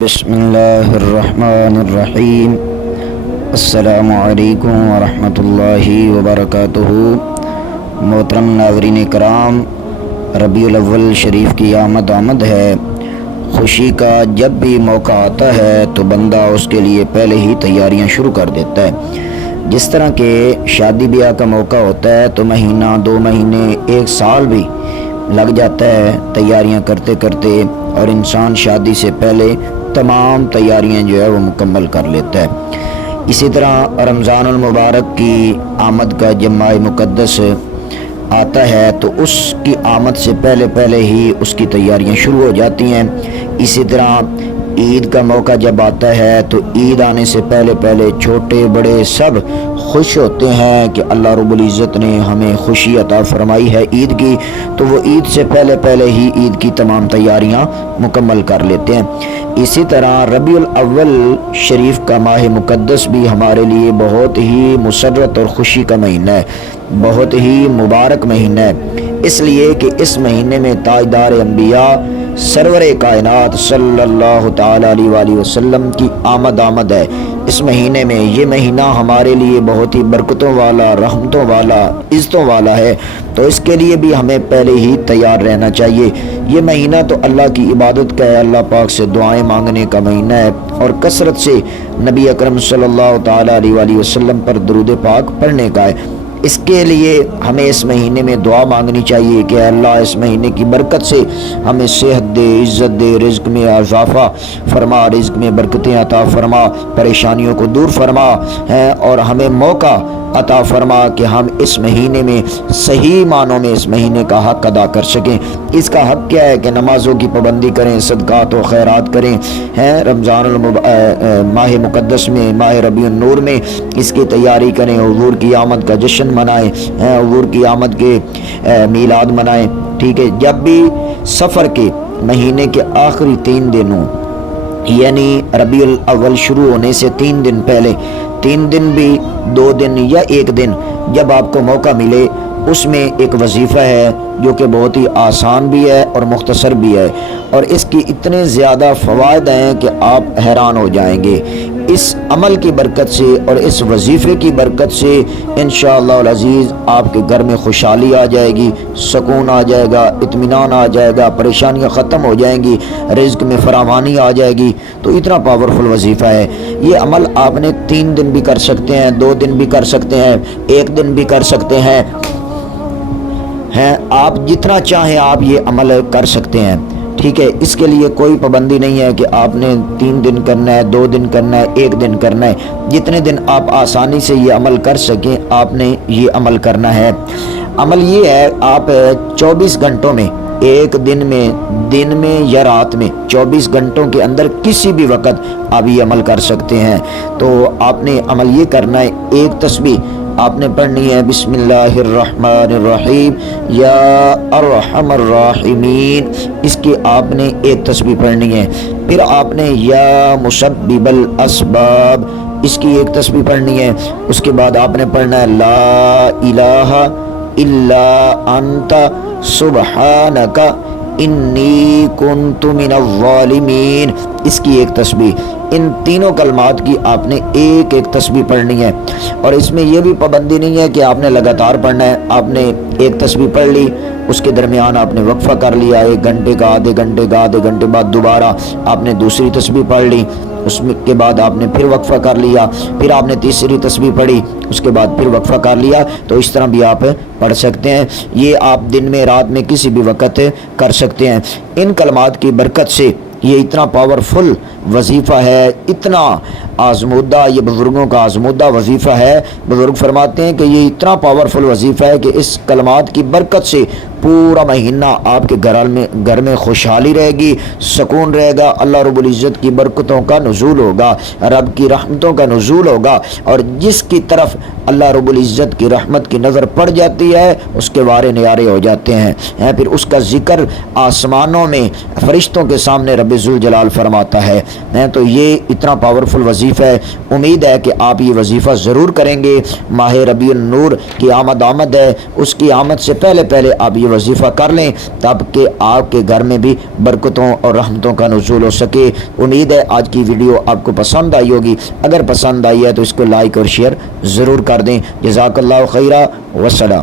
بسم اللہ الرحمن الرحیم۔ السلام علیکم ورحمۃ اللہ وبرکاتہ۔ محترم ناظرین کرام، ربیع الاول شریف کی آمد ہے۔ خوشی کا جب بھی موقع آتا ہے تو بندہ اس کے لیے پہلے ہی تیاریاں شروع کر دیتا ہے۔ جس طرح کہ شادی بیاہ کا موقع ہوتا ہے تو مہینہ، 2 مہینے، 1 سال بھی لگ جاتا ہے تیاریاں کرتے کرتے، اور انسان شادی سے پہلے تمام تیاریاں جو ہے وہ مکمل کر لیتا ہے۔ اسی طرح رمضان المبارک کی آمد کا جب ماہ مقدس آتا ہے تو اس کی آمد سے پہلے ہی اس کی تیاریاں شروع ہو جاتی ہیں۔ اسی طرح عید کا موقع جب آتا ہے تو عید آنے سے پہلے چھوٹے بڑے سب خوش ہوتے ہیں کہ اللہ رب العزت نے ہمیں خوشی عطا فرمائی ہے عید کی، تو وہ عید سے پہلے ہی عید کی تمام تیاریاں مکمل کر لیتے ہیں۔ اسی طرح ربیع الاول شریف کا ماہ مقدس بھی ہمارے لیے بہت ہی مسرت اور خوشی کا مہینہ ہے، بہت ہی مبارک مہینہ ہے، اس لیے کہ اس مہینے میں تاجدار انبیاء سرور کائنات صلی اللہ تعالی علیہ وآلہ وسلم کی آمد ہے۔ اس مہینے میں، یہ مہینہ ہمارے لیے بہت ہی برکتوں والا، رحمتوں والا، عزتوں والا ہے، تو اس کے لیے بھی ہمیں پہلے ہی تیار رہنا چاہیے۔ یہ مہینہ تو اللہ کی عبادت کا ہے، اللہ پاک سے دعائیں مانگنے کا مہینہ ہے، اور کثرت سے نبی اکرم صلی اللہ تعالی علیہ وآلہ وسلم پر درود پاک پڑھنے کا ہے۔ اس کے لیے ہمیں اس مہینے میں دعا مانگنی چاہیے کہ اللہ اس مہینے کی برکت سے ہمیں صحت دے، عزت دے، رزق میں اضافہ فرما، رزق میں برکتیں عطا فرما، پریشانیوں کو دور فرما ہے، اور ہمیں موقع عطا فرما کہ ہم اس مہینے میں صحیح معنوں میں اس مہینے کا حق ادا کر سکیں۔ اس کا حق کیا ہے کہ نمازوں کی پابندی کریں، صدقات و خیرات کریں، رمضان ماہ مقدس میں، ماہ ربیع النور میں اس کی تیاری کریں، حضور کی آمد کا جشن منائیں، حضور کی آمد کے میلاد منائیں۔ ٹھیک ہے، جب بھی سفر کے مہینے کے آخری 3 دنوں یعنی ربیع الاول شروع ہونے سے 3 دن پہلے، 3 دن بھی، 2 دن یا 1 دن، جب آپ کو موقع ملے، اس میں ایک وظیفہ ہے جو کہ بہت ہی آسان بھی ہے اور مختصر بھی ہے، اور اس کی اتنے زیادہ فوائد ہیں کہ آپ حیران ہو جائیں گے۔ اس عمل کی برکت سے اور اس وظیفے کی برکت سے انشاءاللہ العزیز آپ کے گھر میں خوشحالی آ جائے گی، سکون آ جائے گا، اطمینان آ جائے گا، پریشانیاں ختم ہو جائیں گی، رزق میں فراوانی آ جائے گی۔ تو اتنا پاورفل وظیفہ ہے یہ عمل۔ آپ نے 3 دن بھی کر سکتے ہیں، 2 دن بھی کر سکتے ہیں، 1 دن بھی کر سکتے ہیں، آپ جتنا چاہیں آپ یہ عمل کر سکتے ہیں۔ ٹھیک ہے، اس کے لیے کوئی پابندی نہیں ہے کہ آپ نے 3 دن کرنا ہے، 2 دن کرنا ہے، 1 دن کرنا ہے، جتنے دن آپ آسانی سے یہ عمل کر سکیں آپ نے یہ عمل کرنا ہے۔ عمل یہ ہے، آپ 24 گھنٹوں میں، ایک دن میں یا رات میں 24 گھنٹوں کے اندر کسی بھی وقت آپ یہ عمل کر سکتے ہیں۔ تو آپ نے عمل یہ کرنا ہے، ایک تسبیح آپ نے پڑھنی ہے، بسم اللہ الرحمن الرحیم یا ارحم الراحمین، اس کی آپ نے ایک تسبیح پڑھنی ہے۔ پھر آپ نے یا مسبب الاسباب، اس کی ایک تسبیح پڑھنی ہے۔ اس کے بعد آپ نے پڑھنا ہے لا الہ الا انت سبحانک انی کنت من الظالمین، اس کی ایک تسبیح۔ ان تینوں کلمات کی آپ نے ایک تسبیح پڑھنی ہے، اور اس میں یہ بھی پابندی نہیں ہے کہ آپ نے لگاتار پڑھنا ہے۔ آپ نے ایک تسبیح پڑھ لی، اس کے درمیان آپ نے وقفہ کر لیا، 1 گھنٹے کا، آدھے گھنٹے بعد دوبارہ آپ نے دوسری تسبیح پڑھ لی، اس کے بعد آپ نے پھر وقفہ کر لیا، پھر آپ نے تیسری تسبیح پڑھی، اس کے بعد پھر وقفہ کر لیا۔ تو اس طرح بھی آپ پڑھ سکتے ہیں، یہ آپ دن میں، رات میں، کسی بھی وقت کر سکتے ہیں۔ ان کلمات کی برکت سے یہ اتنا پاورفل وظیفہ ہے، اتنا آزمودہ، یہ بزرگوں کا آزمودہ وظیفہ ہے۔ بزرگ فرماتے ہیں کہ یہ اتنا پاورفل وظیفہ ہے کہ اس کلمات کی برکت سے پورا مہینہ آپ کے گھر میں خوشحالی رہے گی، سکون رہے گا، اللہ رب العزت کی برکتوں کا نزول ہوگا، رب کی رحمتوں کا نزول ہوگا، اور جس کی طرف اللہ رب العزت کی رحمت کی نظر پڑ جاتی ہے اس کے وارے نیارے ہو جاتے ہیں، پھر اس کا ذکر آسمانوں میں فرشتوں کے سامنے رب ذوالجلال فرماتا ہے۔ تو یہ اتنا پاورفل وظیفہ ہے، امید ہے کہ آپ یہ وظیفہ ضرور کریں گے۔ ماہ ربیع النور کی آمد ہے، اس کی آمد سے پہلے آپ یہ وظیفہ کر لیں تاکہ آپ کے گھر میں بھی برکتوں اور رحمتوں کا نزول ہو سکے۔ امید ہے آج کی ویڈیو آپ کو پسند آئی ہوگی، اگر پسند آئی ہے تو اس کو لائک اور شیئر ضرور کر دیں۔ جزاک اللہ خیرہ، والسلام۔